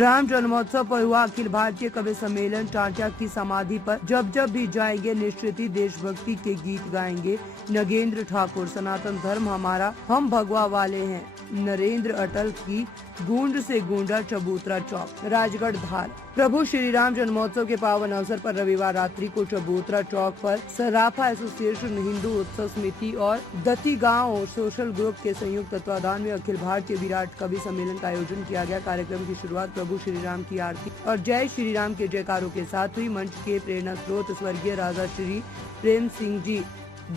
राम जन्मोत्सव पर हुआ अखिल भारतीय कवि सम्मेलन। टाटिया की समाधि पर जब जब भी जाएंगे निश्चित ही देशभक्ति के गीत गाएंगे। नगेंद्र ठाकुर, सनातन धर्म हमारा, हम भगवा वाले हैं। नरेंद्र अटल की गूंज से गूंजा चबूतरा चौक। राजगढ़ धार। प्रभु श्री राम जन्मोत्सव के पावन अवसर पर रविवार रात्रि को चबूतरा चौक पर सराफा एसोसिएशन, हिंदू उत्सव समिति और दती गांव सोशल ग्रुप के संयुक्त तत्वाधान में अखिल भारतीय विराट कवि सम्मेलन का आयोजन किया गया। कार्यक्रम की शुरुआत प्रभु श्री राम की आरती और जय श्री राम के जयकारों के साथ हुई। मंच के प्रेरणा स्रोत स्वर्गीय राजा श्री प्रेम सिंह जी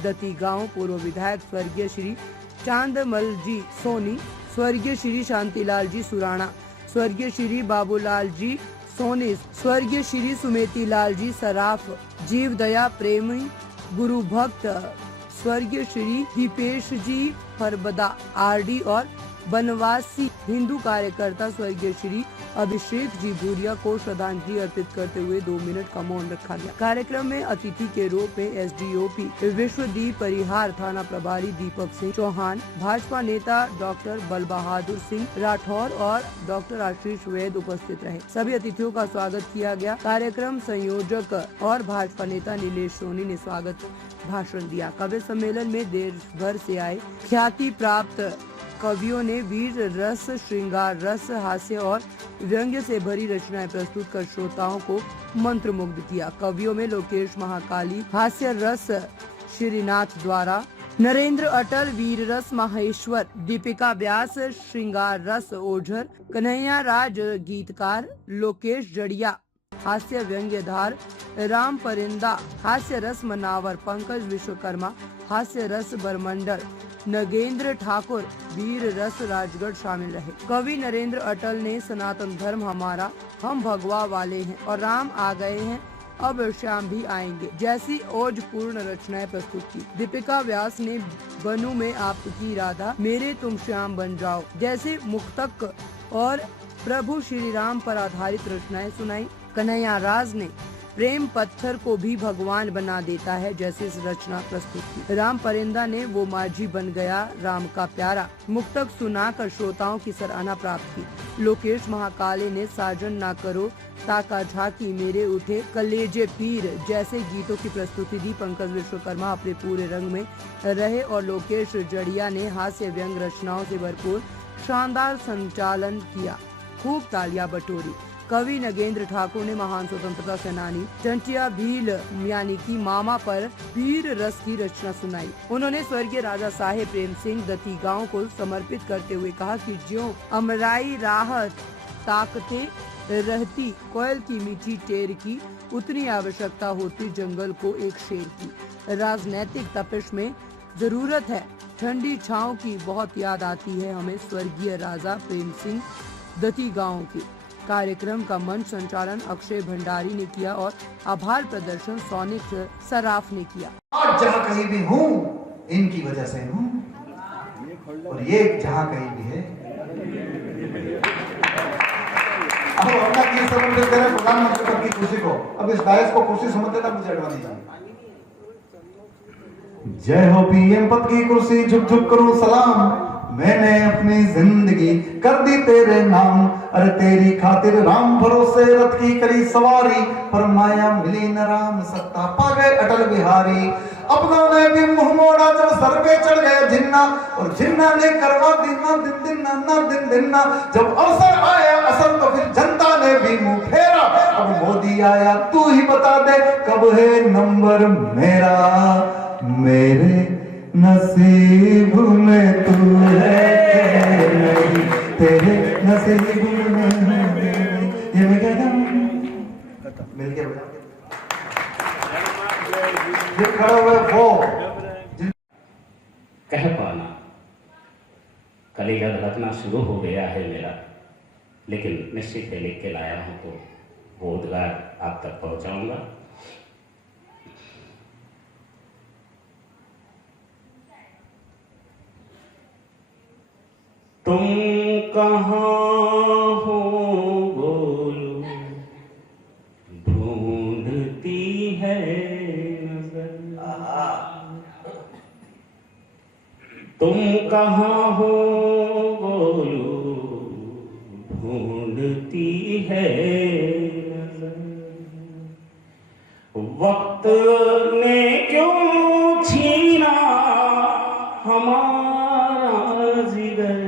दती गांव, पूर्व विधायक स्वर्गीय श्री चांदमल जी सोनी, स्वर्गीय श्री शांतिलाल जी सुराणा, स्वर्गीय श्री बाबूलाल जी सोनी, स्वर्गीय श्री सुमेती लाल जी सराफ, जीव दया प्रेमी गुरु भक्त स्वर्गीय श्री दीपेश जी फरबदा आरडी और बनवासी हिंदू कार्यकर्ता स्वर्गीय श्री अभिषेक जी भूरिया को श्रद्धांजलि अर्पित करते हुए 2 मिनट का मौन रखा गया। कार्यक्रम में अतिथि के रूप में एसडीओपी विश्वदीप परिहार, थाना प्रभारी दीपक सिंह चौहान, भाजपा नेता डॉक्टर बल बहादुर सिंह राठौर और डॉक्टर आशीष वैद उपस्थित रहे। सभी अतिथियों का स्वागत किया गया। कार्यक्रम संयोजक और भाजपा नेता नीलेश सोनी ने स्वागत भाषण दिया। कवि सम्मेलन में देश भर से आए ख्याति प्राप्त कवियों ने वीर रस, श्रृंगार रस, हास्य और व्यंग्य से भरी रचनाएं प्रस्तुत कर श्रोताओं को मंत्रमुग्ध किया। कवियों में लोकेश महाकाली हास्य रस श्रीनाथ द्वारा, नरेंद्र अटल वीर रस माहेश्वर, दीपिका व्यास श्रृंगार रस ओझर, कन्हैया राज गीतकार, लोकेश जड़िया हास्य व्यंग्यधार, राम परिंदा हास्य रस मनावर, पंकज विश्वकर्मा हास्य रस बरमंडल, नगेंद्र ठाकुर वीर रस राजगढ़ शामिल रहे। कवि नरेंद्र अटल ने सनातन धर्म हमारा, हम भगवा वाले हैं और राम आ गए हैं, अब श्याम भी आएंगे जैसी ओजपूर्ण रचनाएं प्रस्तुत की। दीपिका व्यास ने बनू में आपकी राधा, मेरे तुम श्याम बन जाओ जैसे मुक्तक और प्रभु श्री राम पर आधारित रचनाएं सुनाई। कन्हैया राज ने प्रेम पत्थर को भी भगवान बना देता है जैसे इस रचना प्रस्तुत की। राम परिंदा ने वो माझी बन गया राम का प्यारा मुक्तक सुनाकर श्रोताओं की सराहना प्राप्त की। लोकेश महाकाले ने साजन ना करो ताका झाकी, मेरे उठे कलेजे पीर जैसे गीतों की प्रस्तुति दी। पंकज विश्वकर्मा अपने पूरे रंग में रहे और लोकेश जड़िया ने हास्य व्यंग रचनाओं से भरपूर शानदार संचालन किया, खूब तालियां बटोरी। कवि नगेंद्र ठाकुर ने महान स्वतंत्रता सेनानी चंटिया भील यानी कि मामा पर वीर रस की रचना सुनाई। उन्होंने स्वर्गीय राजा साहेब प्रेम सिंह दती गांव को समर्पित करते हुए कहा कि ज्यों अमराई राह ताकते रहती कोयल की मीठी टेर की, उतनी आवश्यकता होती जंगल को एक शेर की। राजनैतिक तपिश में जरूरत है ठंडी छांव की, बहुत याद आती है हमें स्वर्गीय राजा प्रेम सिंह दती गांव की। कार्यक्रम का मंच संचालन अक्षय भंडारी ने किया और आभार प्रदर्शन सोनिक सराफ ने किया। आज जहाँ कहीं भी हूँ इनकी वजह से हूँ और ये जहाँ कहीं भी है। अब अपना की समझते थे प्रधानमंत्री पद की कुर्सी को, अब इस दायस को कुर्सी समझते था मुझे अडवाणी जी। जय हो पीएम पद की कुर्सी, झुक झुक करूं सलाम, मैंने अपनी जिंदगी कर दी तेरे नाम। अरे तेरी खातिर राम भरोसे रथ की करी सवारी, पर माया मिली न राम सत्ता पा गए अटल बिहारी। अपनों ने भी मुंह मोड़ा जब सर पे चढ़ गया जिन्ना, और जिन्ना ने करवा दिना दिन दिन ना दिन दिन ना। जब अवसर आया असल तो फिर जनता ने भी मुंह फेरा। अब मोदी आया तू ही बता दे कब है नंबर मेरा, मेरे नसीब में तू है नहीं, तेरे नसीब में ये मैं क्या मिल के ये खड़ा हुआ वो कह पाना कलेजा धड़कना शुरू हो गया है मेरा, लेकिन निश्चित है लिख के लाया हूं तो वो उद्गार आप तक पहुंचाऊंगा। तुम कहाँ हो बोलो, ढूंढती है नजर। तुम कहाँ हो बोलो, ढूंढती है नजर। वक्त ने क्यों छीना हमारा जिगर,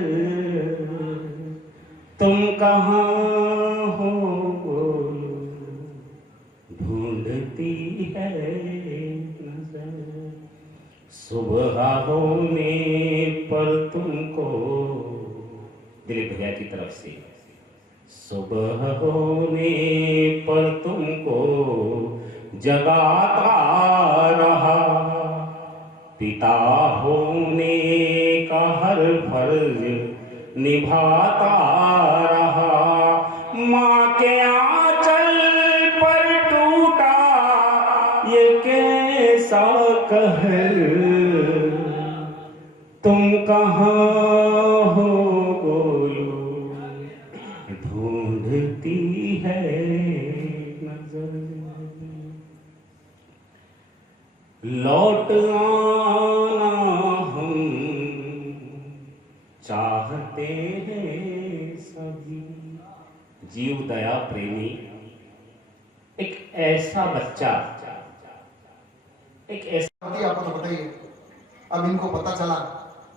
तुम कहाँ हो बोलो, ढूंढती है नजर। सुबह होने पर तुमको, दिलीप भैया की तरफ से, सुबह होने पर तुमको जगाता रहा, पिता होने का हर फर्ज निभाता रहा। माँ के आंचल पर टूटा ये कैसा कहर, तुम कहाँ हो बोलो, ढूंढती है नजर। लौट आना हम चाहते हैं सभी। जीव दया प्रेमी एक ऐसा बच्चा, एक ऐसा, आपको तो पता ही है। अब इनको पता चला,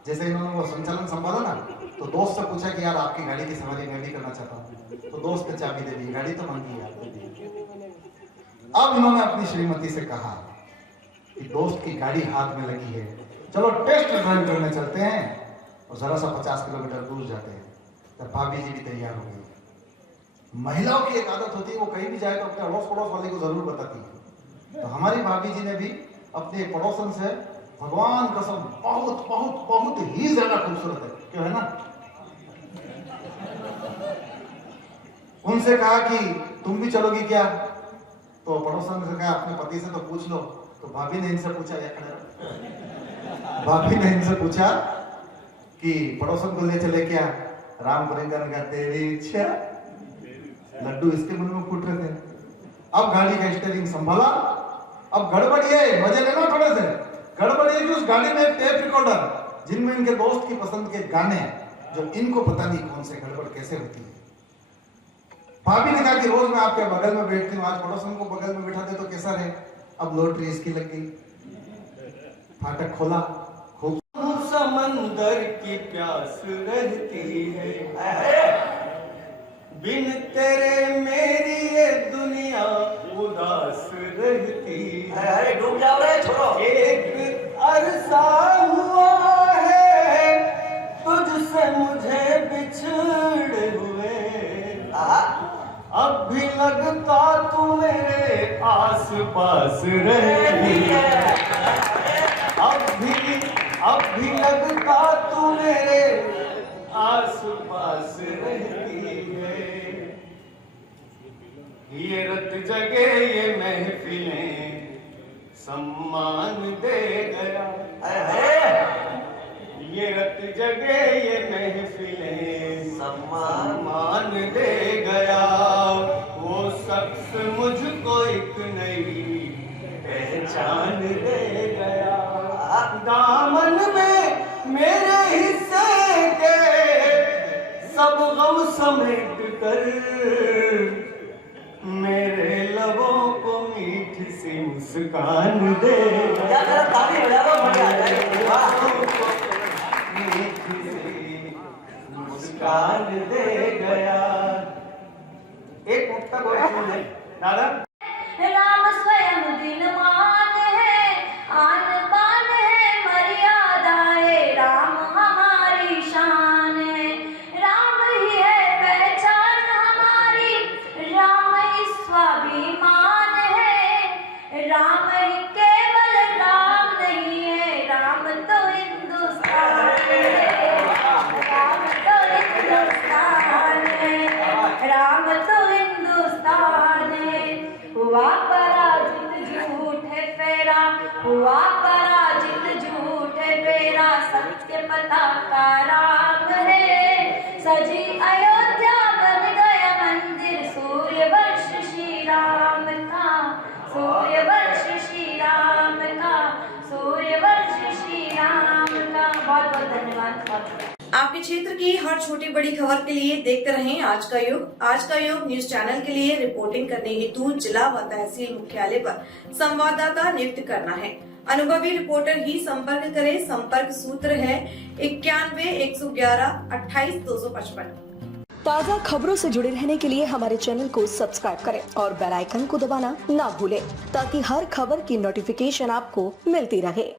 जैसे इन्होंने वो संचालन संभाला ना, तो दोस्त से पूछा कि यार आपकी गाड़ी की सवारी मैं भी करना चाहता हूँ, तो दोस्त ने चाबी दे दी, गाड़ी तो मांगी यार दे दी। अब इन्होंने अपनी श्रीमती से कहा कि दोस्त की गाड़ी हाथ में लगी है, चलो टेस्ट ड्राइव करने चलते हैं, और जरा सा 50 किलोमीटर दूर जाते हैं। तब भाभी जी भी तैयार हो गई। महिलाओं की एक आदत होती है, वो कहीं भी जाए तो अपने अड़ोस पड़ोस वाले को जरूर बताती है। तो हमारी भाभी जी ने भी अपने पड़ोसन से, भगवान कसम बहुत बहुत बहुत ही ज्यादा खूबसूरत है, क्यों है ना, उनसे कहा कि तुम भी चलोगी क्या? तो पड़ोसन ने कहा अपने पति से तो पूछ लो। तो भाभी ने इनसे पूछा, भाभी ने इनसे पूछा कि पड़ोसन को ले चले क्या? राम परिंगा ने कहा तेरी इच्छा। लड्डू इसके मन में फूट रहे थे। अब गाड़ी का स्टीयरिंग संभाला। अब गड़बड़ ये, मजे लेना थोड़े से, गड़बड़ ये कि उस गाड़ी में एक टेप रिकॉर्डर जिनमें इनके दोस्त की पसंद के गाने, जो इनको पता नहीं कौन से गड़बड़ कैसे होती है। भाभी ने कहा कि रोज मैं आपके बगल में बैठती हूँ, आज पड़ोसन को बगल में बैठा दे तो कैसा रहे। अब लॉटरी इसकी लग गई। फाटक खोला, खूब समंदर की प्यास रहती है, बिन तेरे मेरी ये दुनिया उदास रहती है। अरे डूब जाओ रे, छोड़ो। एक अरसा हुआ है तुझसे मुझे बिछड़े हुए, अब भी लगता तू मेरे आस पास रहती है। अब भी लगता तू मेरे आस पास रहती है। ये रत जगे ये महफिलें सम्मान दे गया, ये रत जगे ये महफिलें सम्मान दे गया। वो शख्स मुझको एक नई पहचान दे गया। दामन में मेरे हिस्से के सब गम समेट कर मेरे लबों को मीठी सी मुस्कान दे मीठी सी मुस्कान दे गया। एक मुक्ता बोल दादा। राम स्वयं दिनमान है, आन बान है मर्यादाए, राम हमारी शान है, राम ही है पहचान हमारी, राम ही स्वाभिमान है, राम ही केवल राम नहीं है, राम तो हिंदुस्तान है, राम तो हिंदुस्तान है, राम तो हिंदुस्तान है। हुआ पराजित झूठ है फेरा, हुआ पराजित झूठ है फेरा, सत्य पता का राम है, सजी अयोध्या बन गया मंदिर, सूर्य वंश श्री राम का, सूर्य वंश श्री राम का, सूर्य वंश श्री राम का। बहुत बहुत धन्यवाद और आपके क्षेत्र की हर छोटी बड़ी खबर के लिए देखते रहें आज का युग। आज का युग न्यूज चैनल के लिए रिपोर्टिंग करने हेतु जिला व तहसील मुख्यालय पर संवाददाता नियुक्त करना है। अनुभवी रिपोर्टर ही संपर्क करें। संपर्क सूत्र है 91-111-28-255। ताज़ा खबरों से जुड़े रहने के लिए हमारे चैनल को सब्सक्राइब करें और बेल आइकन को दबाना ना भूलें ताकि हर खबर की नोटिफिकेशन आपको मिलती रहे।